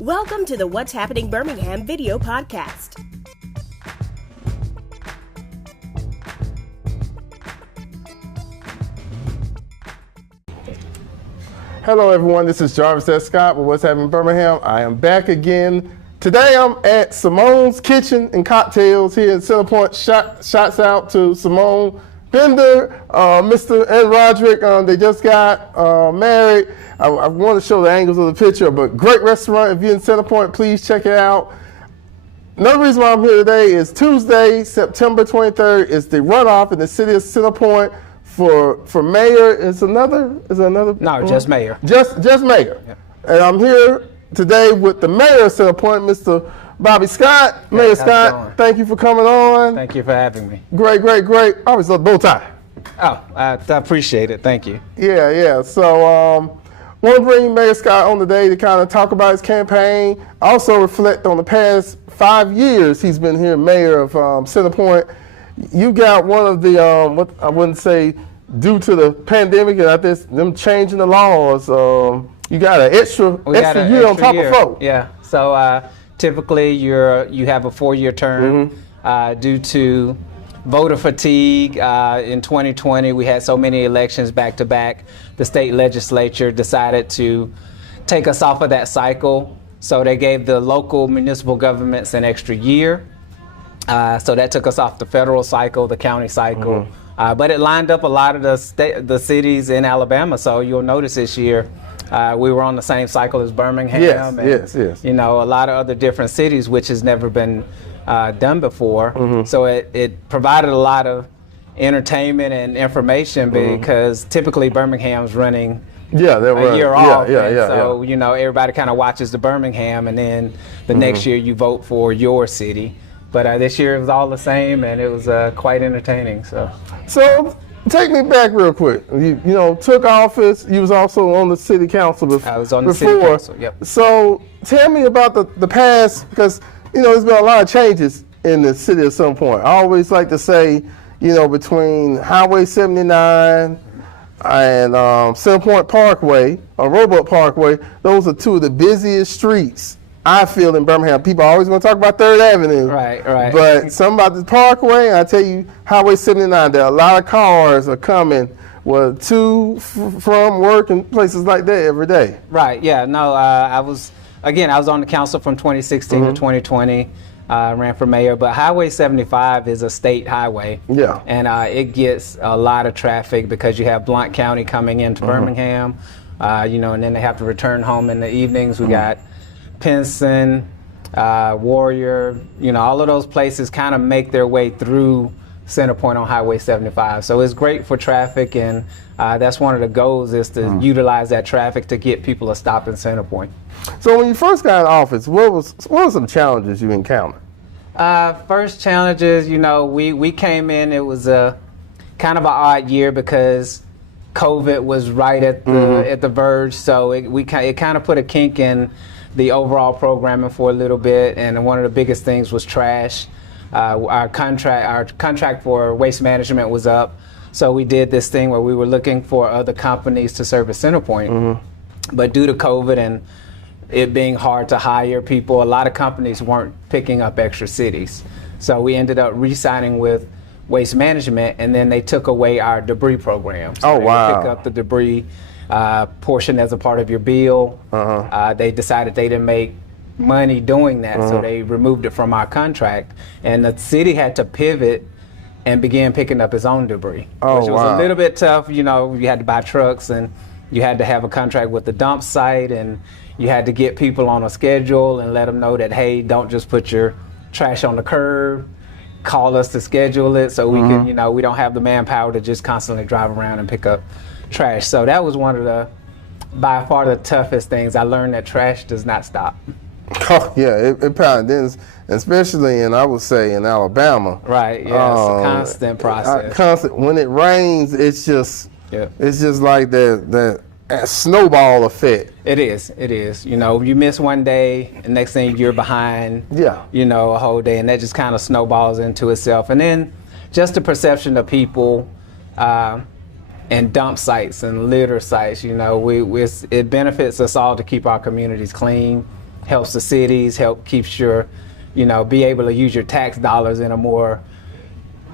Welcome to the What's Happening Birmingham video podcast. Hello everyone, this is Jarvis S. Scott with What's Happening Birmingham. I am back again. Today I'm at Simone's Kitchen and Cocktails here in Center Point. Shouts out to Simone Bender, Mr. and Roderick. They just got married. I want to show the angles of the picture, but great restaurant. If you're in Center Point, please check it out. Another reason why I'm here today is Tuesday, September 23rd, is the runoff in the city of Center Point for mayor. Is another? No, just mayor. Just mayor. Yeah. And I'm here today with the mayor of Center Point, Mr. Bobby Scott. Hey, Mayor Scott, thank you for coming on. Thank you for having me. Great. I always love bow tie. Oh, I appreciate it. Thank you. Yeah. So, want to bring Mayor Scott on today to kind of talk about his campaign. Also reflect on the past 5 years he's been here, mayor of Center Point. You got one of the what I wouldn't say due to the pandemic and them changing the laws. You got an extra year on top of 4. Yeah. So typically you have a 4-year term due to voter fatigue. In 2020, we had so many elections back to back. The state legislature decided to take us off of that cycle. So they gave the local municipal governments an extra year. So that took us off the federal cycle, the county cycle. But it lined up a lot of the cities in Alabama. So you'll notice this year we were on the same cycle as Birmingham. Yes. You know, a lot of other different cities, which has never been done before. So it provided a lot of entertainment and information because typically Birmingham's running a year off. So, you know, everybody kind of watches the Birmingham and then the next year you vote for your city. But this year it was all the same and it was quite entertaining. So take me back real quick. You took office. You was also on the city council before. I was on the city council, yep. So tell me about the past, because, there's been a lot of changes in the city at some point. I always like to say, between Highway 79 and Center Point Parkway, or Roebuck Parkway, those are 2 of the busiest streets I feel in Birmingham. People always want to talk about 3rd Avenue. Right. But something about the Parkway, I tell you, Highway 79, there are a lot of cars are coming, to, from work and places like that every day. Right, yeah. No, I was on the council from 2016 to 2020, ran for mayor, but Highway 75 is a state highway. Yeah. And it gets a lot of traffic because you have Blount County coming into Birmingham, and then they have to return home in the evenings. We got Pinson, Warrior, all of those places kind of make their way through Center Point on Highway 75. So it's great for traffic, and that's one of the goals is to utilize that traffic to get people to stop in Center Point. So when you first got in office, what were some challenges you encountered? First challenges, we came in, it was a kind of an odd year because COVID was right at the verge, so it kind of put a kink in the overall programming for a little bit, and one of the biggest things was trash. Our contract for waste management was up, so we did this thing where we were looking for other companies to service Center Point. But due to COVID and it being hard to hire people, a lot of companies weren't picking up extra cities. So we ended up re-signing with Waste Management, and then they took away our debris program. So they would pick up the debris portion as a part of your bill. They decided they didn't make money doing that, so they removed it from our contract, and the city had to pivot and begin picking up its own debris, which was a little bit tough. You had to buy trucks, and you had to have a contract with the dump site, and you had to get people on a schedule and let them know that, hey, don't just put your trash on the curb, call us to schedule it so we can, we don't have the manpower to just constantly drive around and pick up trash. So that was one of the, by far the toughest things. I learned that trash does not stop. Oh, yeah, it probably didn't, especially I would say in Alabama. Right, yeah, it's a constant process. When it rains, it's just like that snowball effect. It is. You miss one day, and next thing you're behind, a whole day, and that just kind of snowballs into itself. And then just the perception of people and dump sites and litter sites. You know, it benefits us all to keep our communities clean. helps the cities, keeps your, be able to use your tax dollars in a more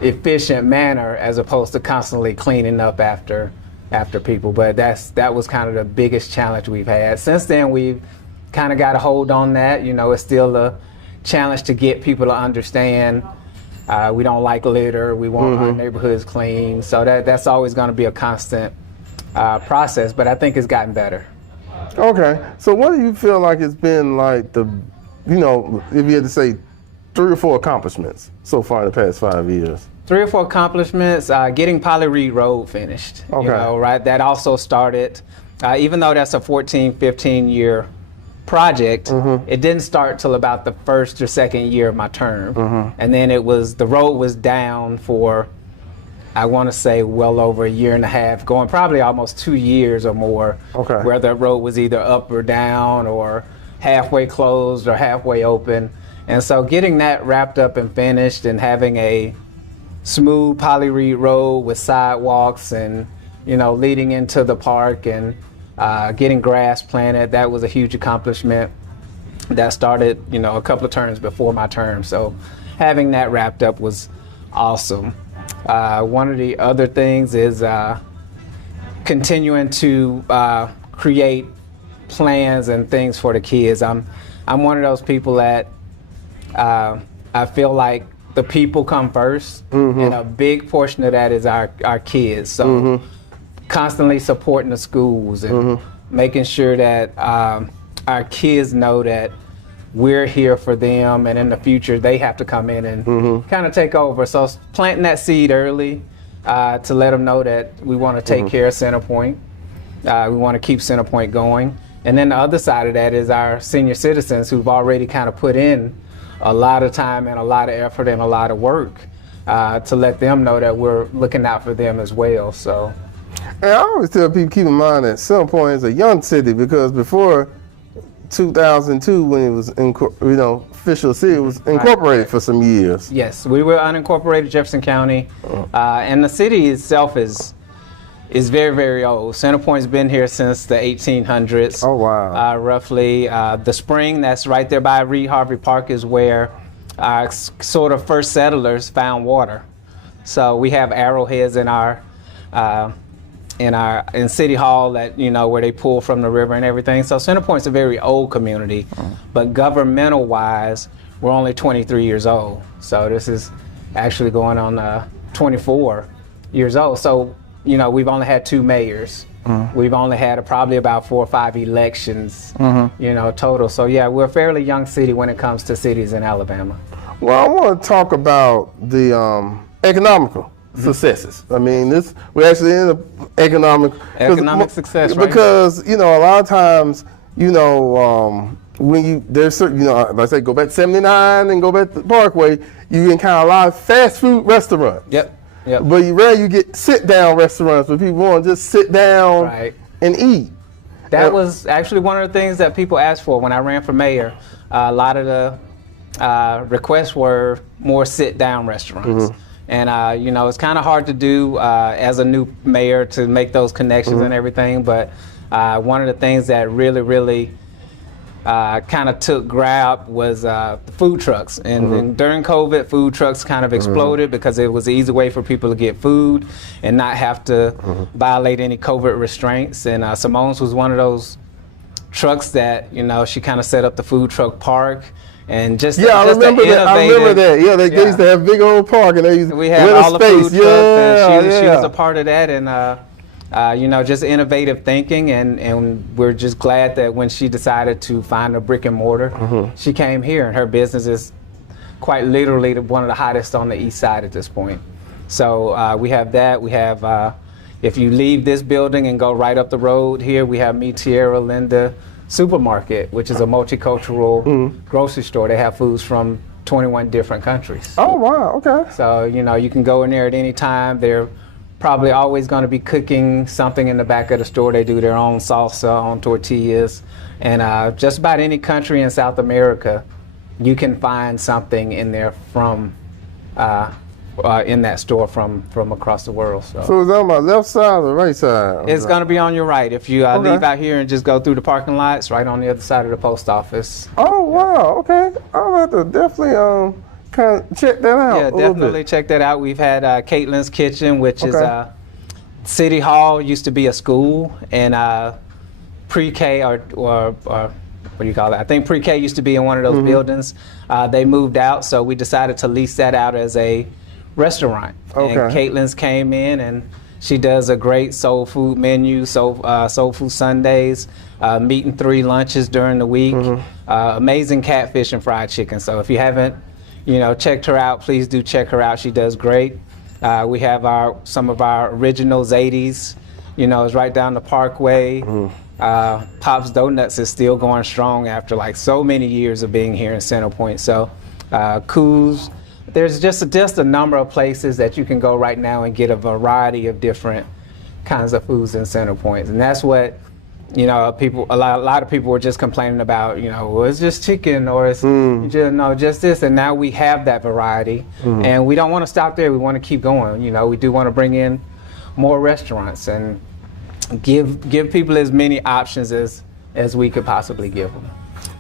efficient manner as opposed to constantly cleaning up after people. But that was kind of the biggest challenge we've had. Since then, we've kind of got a hold on that. It's still a challenge to get people to understand we don't like litter. We want our neighborhoods clean. So that's always going to be a constant process, but I think it's gotten better. Okay. So what do you feel like it's been like if you had to say 3 or 4 accomplishments so far in the past 5 years? 3 or 4 accomplishments, getting Polly Reed Road finished. Okay. Right? That also started, even though that's a 14, 15-year project, it didn't start till about the first or second year of my term. And then the road was down for, I want to say, well over a year and a half, going probably almost 2 years or more, where the road was either up or down or halfway closed or halfway open. And so getting that wrapped up and finished and having a smooth Polly Reed Road with sidewalks and, leading into the park and getting grass planted, that was a huge accomplishment. That started, a couple of terms before my term. So having that wrapped up was awesome. One of the other things is continuing to create plans and things for the kids. I'm one of those people that I feel like the people come first, and a big portion of that is our kids. So constantly supporting the schools and making sure that our kids know that we're here for them, and in the future they have to come in and kind of take over. So planting that seed early to let them know that we want to take care of Centerpoint. We want to keep Centerpoint going. And then the other side of that is our senior citizens who've already kind of put in a lot of time and a lot of effort and a lot of work to let them know that we're looking out for them as well. So, and I always tell people, keep in mind that Centerpoint is a young city, because before 2002, when it was official city, it was incorporated for some years. Yes, we were unincorporated Jefferson County, and the city itself is very, very old. Centerpoint's been here since the 1800s. Oh, wow. Roughly. The spring that's right there by Reed Harvey Park is where our sort of first settlers found water. So we have arrowheads in City Hall that, where they pull from the river and everything. So Centerpoint's a very old community, but governmental wise, we're only 23 years old. So this is actually going on 24 years old. So, we've only had 2 mayors. We've only had probably about 4 or 5 elections, total. So yeah, we're a fairly young city when it comes to cities in Alabama. Well, I want to talk about the economical successes. I mean, we're actually in the economic success, right? Because a lot of times, when there's certain, like I say, go back to 79 and go back to the Parkway, you encounter a lot of fast food restaurants. Yep. But you get sit-down restaurants where people want to just sit down and eat. That was actually one of the things that people asked for when I ran for mayor. A lot of the requests were more sit-down restaurants. And, it's kind of hard to do as a new mayor to make those connections and everything. But one of the things that really, really kind of took grab was the food trucks. And during COVID, food trucks kind of exploded because it was an easy way for people to get food and not have to violate any COVID restraints. And Simone's was one of those trucks that, she kind of set up the food truck park. And I remember that. Yeah, they used to have big old park, and we had all the food trucks. And she was a part of that, and just innovative thinking. And we're just glad that when she decided to find a brick and mortar, she came here, and her business is quite literally one of the hottest on the east side at this point. So we have that. We have if you leave this building and go right up the road here, we have Mi Tierra Linda Supermarket, which is a multicultural grocery store. They have foods from 21 different countries. Oh, wow, okay. So, you can go in there at any time. They're probably always going to be cooking something in the back of the store. They do their own salsa, own tortillas. And just about any country in South America, you can find something in there from in that store from across the world. So is that on my left side or the right side? It's going to be on your right. If you Okay. leave out here and just go through the parking lot, it's right on the other side of the post office. Oh, wow. Okay. I'll have to definitely kind of check that out. Yeah, a little definitely bit. check that out. We've had Caitlin's Kitchen, which is Okay. City Hall used to be a school, and pre-K or what do you call it? I think pre-K used to be in one of those Mm-hmm. buildings. They moved out, so we decided to lease that out as a restaurant. Okay. And Caitlin's came in, and she does a great soul food menu, soul food Sundays, meat and 3 lunches during the week, amazing catfish and fried chicken. So if you haven't, checked her out, please do check her out. She does great. We have some of our original Zadie's, it's right down the Parkway. Pop's Donuts is still going strong after like so many years of being here in Center Point. So Coos, there's just a number of places that you can go right now and get a variety of different kinds of foods in Center Point. And that's what, a lot of people were just complaining about, well, it's just chicken or it's just this. And now we have that variety, and we don't want to stop there. We want to keep going. We do want to bring in more restaurants and give people as many options as we could possibly give them.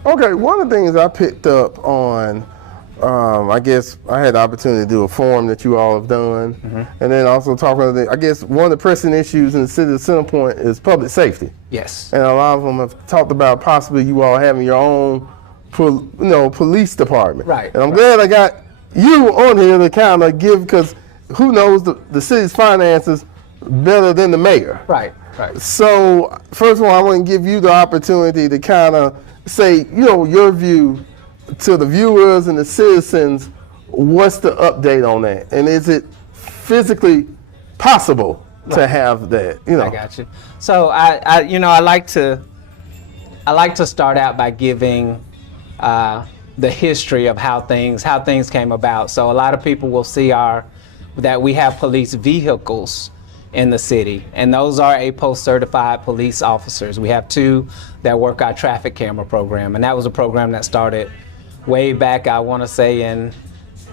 Okay, one of the things I picked up on, I guess I had the opportunity to do a forum that you all have done, and then also talking about, I guess one of the pressing issues in the city of Centerpoint is public safety. Yes. And a lot of them have talked about possibly you all having your own, police department. Right. And I'm glad I got you on here to kind of give, because who knows the city's finances better than the mayor. Right. So, first of all, I want to give you the opportunity to kind of say, your view to the viewers and the citizens. What's the update on that? And is it physically possible to have that? I got you. So I like to start out by giving the history of how things came about. So a lot of people will see that we have police vehicles in the city, and those are APOS certified police officers. We have 2 that work our traffic camera program, and that was a program that started way back, I want to say in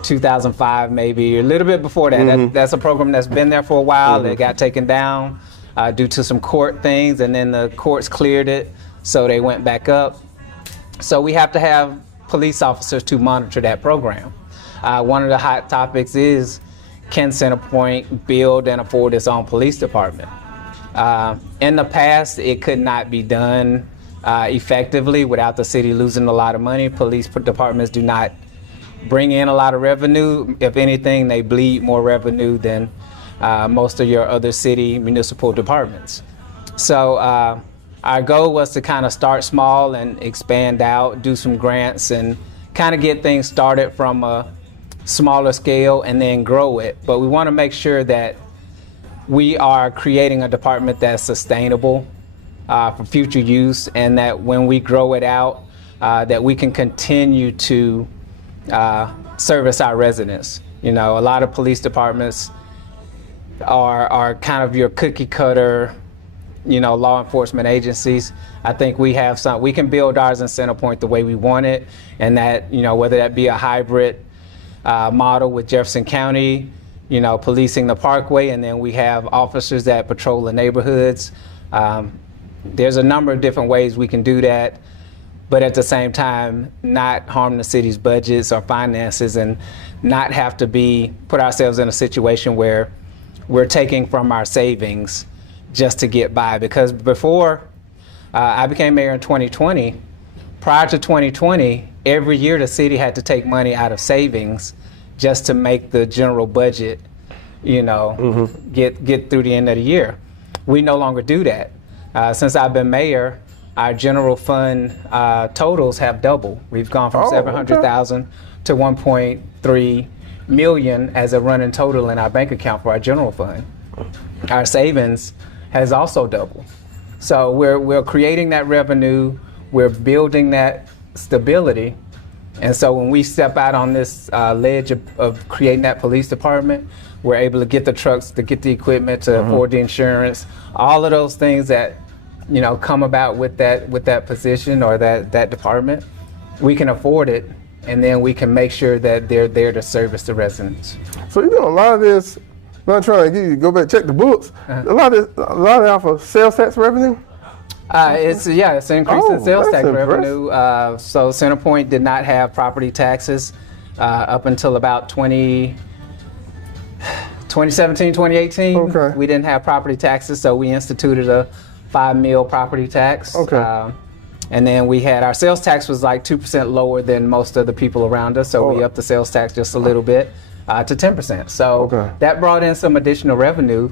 2005, maybe a little bit before that. That's a program that's been there for a while. It got taken down due to some court things, and then the courts cleared it, so they went back up. So we have to have police officers to monitor that program. One of the hot topics is, can Centerpoint build and afford its own police department? In the past, it could not be done effectively without the city losing a lot of money. Police departments do not bring in a lot of revenue. If anything, they bleed more revenue than most of your other city municipal departments. So our goal was to kind of start small and expand out, do some grants, and kind of get things started from a smaller scale and then grow it. But we want to make sure that we are creating a department that's sustainable for future use, and that when we grow it out, that we can continue to service our residents. A lot of police departments are kind of your cookie cutter, law enforcement agencies. I think we can build ours in Centerpoint the way we want it, and that, whether that be a hybrid model with Jefferson County, policing the Parkway, and then we have officers that patrol the neighborhoods. There's a number of different ways we can do that, but at the same time, not harm the city's budgets or finances, and not have to put ourselves in a situation where we're taking from our savings just to get by. Because before I became mayor in 2020, prior to 2020, every year the city had to take money out of savings just to make the general budget, get through the end of the year. We no longer do that. Since I've been mayor, our general fund totals have doubled. We've gone from $700,000 to $1.3 million as a running total in our bank account for our general fund. Our savings has also doubled. So we're creating that revenue, we're building that stability, and so when we step out on this ledge of creating that police department, we're able to get the trucks, to get the equipment, to afford the insurance, all of those things that come about with that position or that department. We can afford it and then we can make sure that they're there to service the residents. So you know a lot of this. I'm not trying to get you to go back and check the books. A lot of that off of sales tax revenue. It's an increase in sales that's tax impressive. revenue. So Centerpoint did not have property taxes up until about 2017, 2018. Okay. We didn't have property taxes, so we instituted a $5 million property tax. Okay. And then we had our sales tax was like 2% lower than most of the people around us, so we upped the sales tax just a little bit to 10%. So that brought in some additional revenue,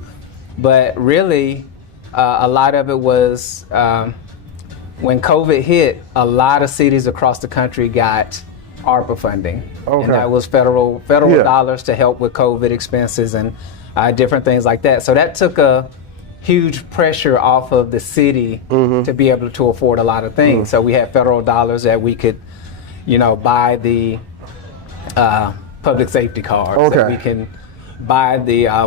but really a lot of it was when COVID hit, a lot of cities across the country got ARPA funding, and that was federal dollars to help with COVID expenses and different things like that. So that took a huge pressure off of the city to be able to afford a lot of things. So we had federal dollars that we could, buy the public safety cards. That we can buy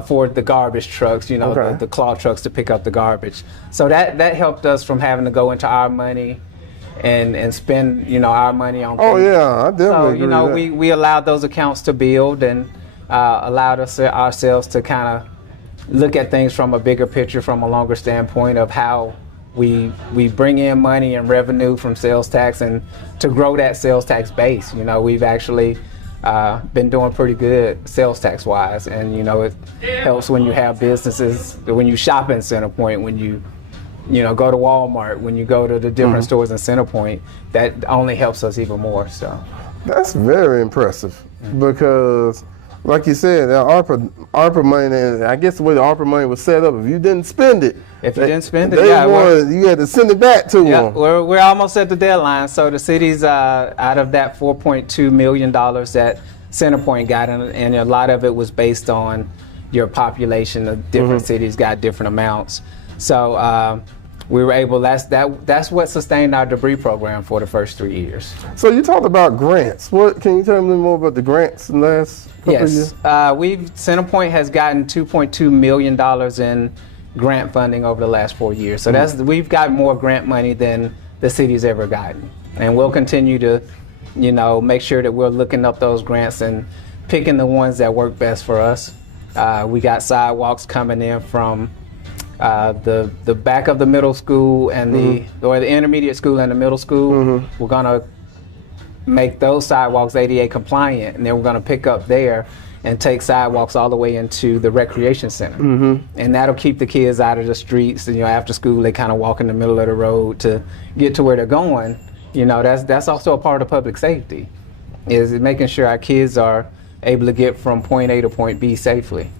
for the garbage trucks, the claw trucks to pick up the garbage. So that helped us from having to go into our money and spend, our money on things. Oh yeah, I definitely agree with that. we allowed those accounts to build and allowed ourselves to kind of look at things from a bigger picture, from a longer standpoint of how we bring in money and revenue from sales tax and to grow that sales tax base. We've actually been doing pretty good sales tax wise, and it helps when you have businesses, when you shop in Centerpoint, when you go to Walmart, when you go to the different stores in Centerpoint. That only helps us even more. So that's very impressive because, like you said, that ARPA money, and I guess the way the ARPA money was set up, if you didn't spend it, you had to send it back to them. We're almost at the deadline. So the city's out of that $4.2 million that Centerpoint got, and a lot of it was based on your population. The different cities got different amounts. So we were able. That's what sustained our debris program for the first 3 years. So you talked about grants. Can you tell me more about the grants in the last couple of years? Centerpoint has gotten $2.2 million in grant funding over the last 4 years. So we've got more grant money than the city's ever gotten, and we'll continue to, make sure that we're looking up those grants and picking the ones that work best for us. We got sidewalks coming in from the back of the middle school and the intermediate school and the middle school. We're gonna make those sidewalks ADA compliant, and then we're gonna pick up there and take sidewalks all the way into the recreation center. And that'll keep the kids out of the streets. And, after school, they kind of walk in the middle of the road to get to where they're going. That's also a part of public safety, is making sure our kids are able to get from point A to point B safely.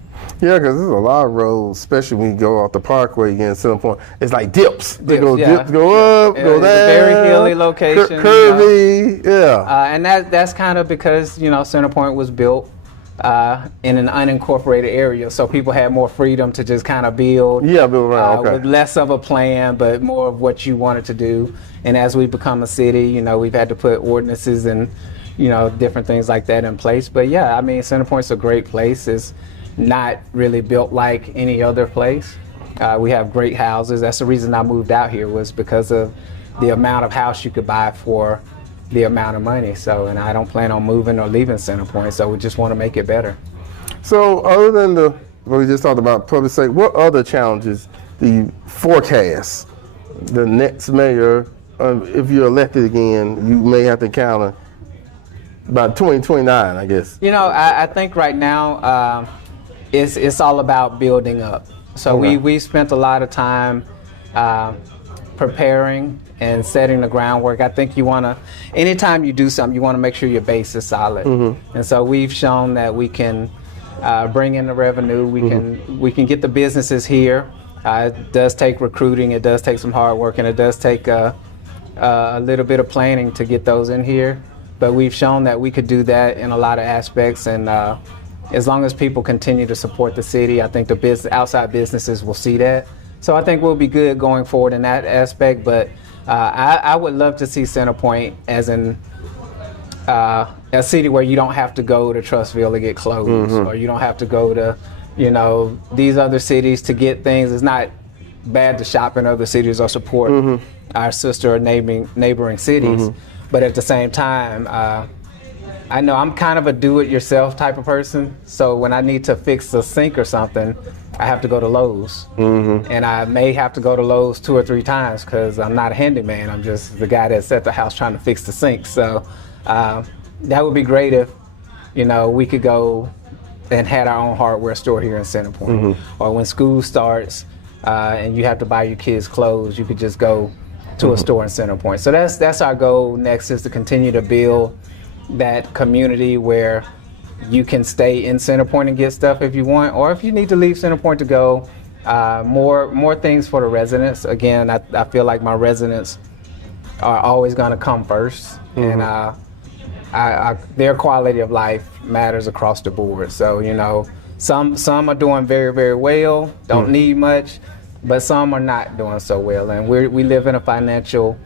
Yeah, because there's a lot of roads, especially when you go off the Parkway again, Centerpoint. It's like dips. They go up, go down. Very hilly location. Curvy, and that's kind of because, Centerpoint was built in an unincorporated area, so people had more freedom to just kind of build. Build around, with less of a plan, but more of what you wanted to do. And as we become a city, we've had to put ordinances and, different things like that in place. But Centerpoint's a great place. It's not really built like any other place. We have great houses. That's the reason I moved out here, was because of the amount of house you could buy for the amount of money. So, and I don't plan on moving or leaving Centerpoint, so we just want to make it better. So other than what we just talked about, public safety, what other challenges do you forecast the next mayor, if you're elected again, you may have to encounter by 2029, I guess? I think right now it's all about building up. So we spent a lot of time preparing and setting the groundwork. I think anytime you do something, you want to make sure your base is solid. And so we've shown that we can bring in the revenue, we can get the businesses here. It does take recruiting, it does take some hard work, and it does take a little bit of planning to get those in here. But we've shown that we could do that in a lot of aspects, and as long as people continue to support the city, I think the outside businesses will see that. So I think we'll be good going forward in that aspect, but I would love to see Centerpoint as a city where you don't have to go to Trussville to get clothes, or you don't have to go to, these other cities to get things. It's not bad to shop in other cities or support our sister or neighboring cities, but at the same time, I know I'm kind of a do-it-yourself type of person. So when I need to fix a sink or something, I have to go to Lowe's. And I may have to go to Lowe's 2 or 3 times because I'm not a handyman. I'm just the guy that's at the house trying to fix the sink. So that would be great if, we could go and had our own hardware store here in Centerpoint. Or when school starts and you have to buy your kids clothes, you could just go to a store in Centerpoint. So that's our goal next, is to continue to build that community where you can stay in Centerpoint and get stuff if you want, or if you need to leave Centerpoint to go, more things for the residents. Again, I feel like my residents are always going to come first, and their quality of life matters across the board. So some are doing very, very well, don't need much, but some are not doing so well, and we live in a financial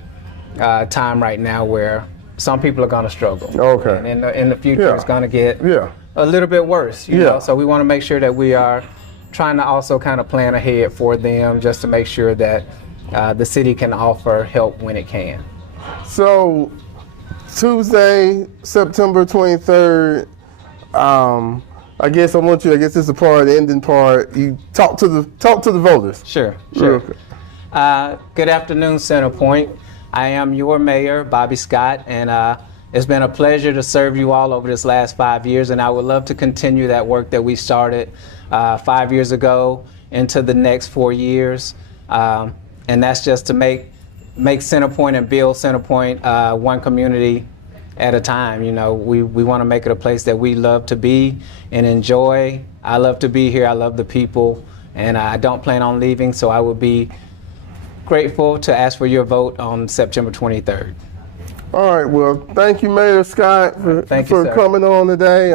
time right now where some people are going to struggle. Okay. And in the future, it's going to get Yeah. a little bit worse. You Yeah. know? So we want to make sure that we are trying to also kind of plan ahead for them, just to make sure that the city can offer help when it can. So Tuesday, September 23rd, I guess this is the part, the ending part. You talk to the voters. Sure. Real quick. Good afternoon, Centerpoint. I am your mayor, Bobby Scott, and it's been a pleasure to serve you all over this last 5 years, and I would love to continue that work that we started 5 years ago into the next 4 years, and that's just to make Centerpoint and build Centerpoint one community at a time. We want to make it a place that we love to be and enjoy. I love to be here. I love the people, and I don't plan on leaving, so I would be grateful to ask for your vote on September 23rd. All right. Well, thank you, Mayor Scott, for sir. coming on today.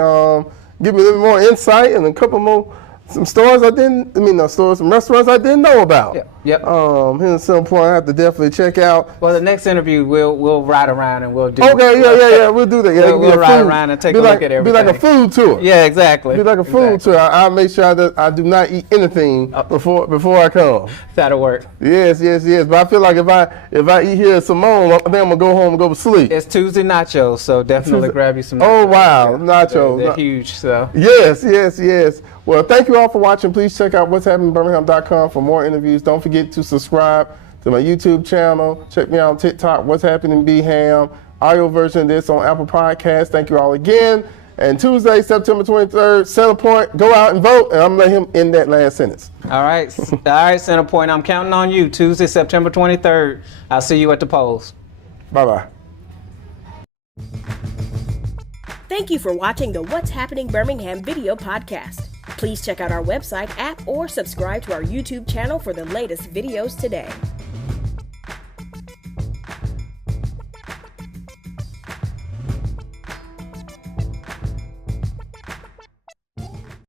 Give me a little more insight and some restaurants I didn't know about. Yep. Here in some point, I have to definitely check out. Well, the next interview, we'll ride around and we'll do. Okay, yeah, we'll do that. Yeah, We'll ride around and take a look at everything. Be like a food tour. Yeah, exactly. Be like a food tour. I'll make sure that I do not eat anything before I come. That'll work. Yes. But I feel like if I eat here at Simone, I think I'm gonna go home and go to sleep. It's Tuesday nachos, so definitely grab you some nachos. Oh wow, nachos. They're huge, so. Yes. Well, thank you all for watching. Please check out what'shappeningbirmingham.com for more interviews. Don't forget to subscribe to my YouTube channel. Check me out on TikTok, What's Happening BHAM. Audio version of this on Apple Podcasts. Thank you all again. And Tuesday, September 23rd, Centerpoint, go out and vote, and I'm going to let him end that last sentence. All right, Centerpoint, I'm counting on you. Tuesday, September 23rd. I'll see you at the polls. Bye-bye. Thank you for watching the What's Happening Birmingham video podcast. Please check out our website, app, or subscribe to our YouTube channel for the latest videos today.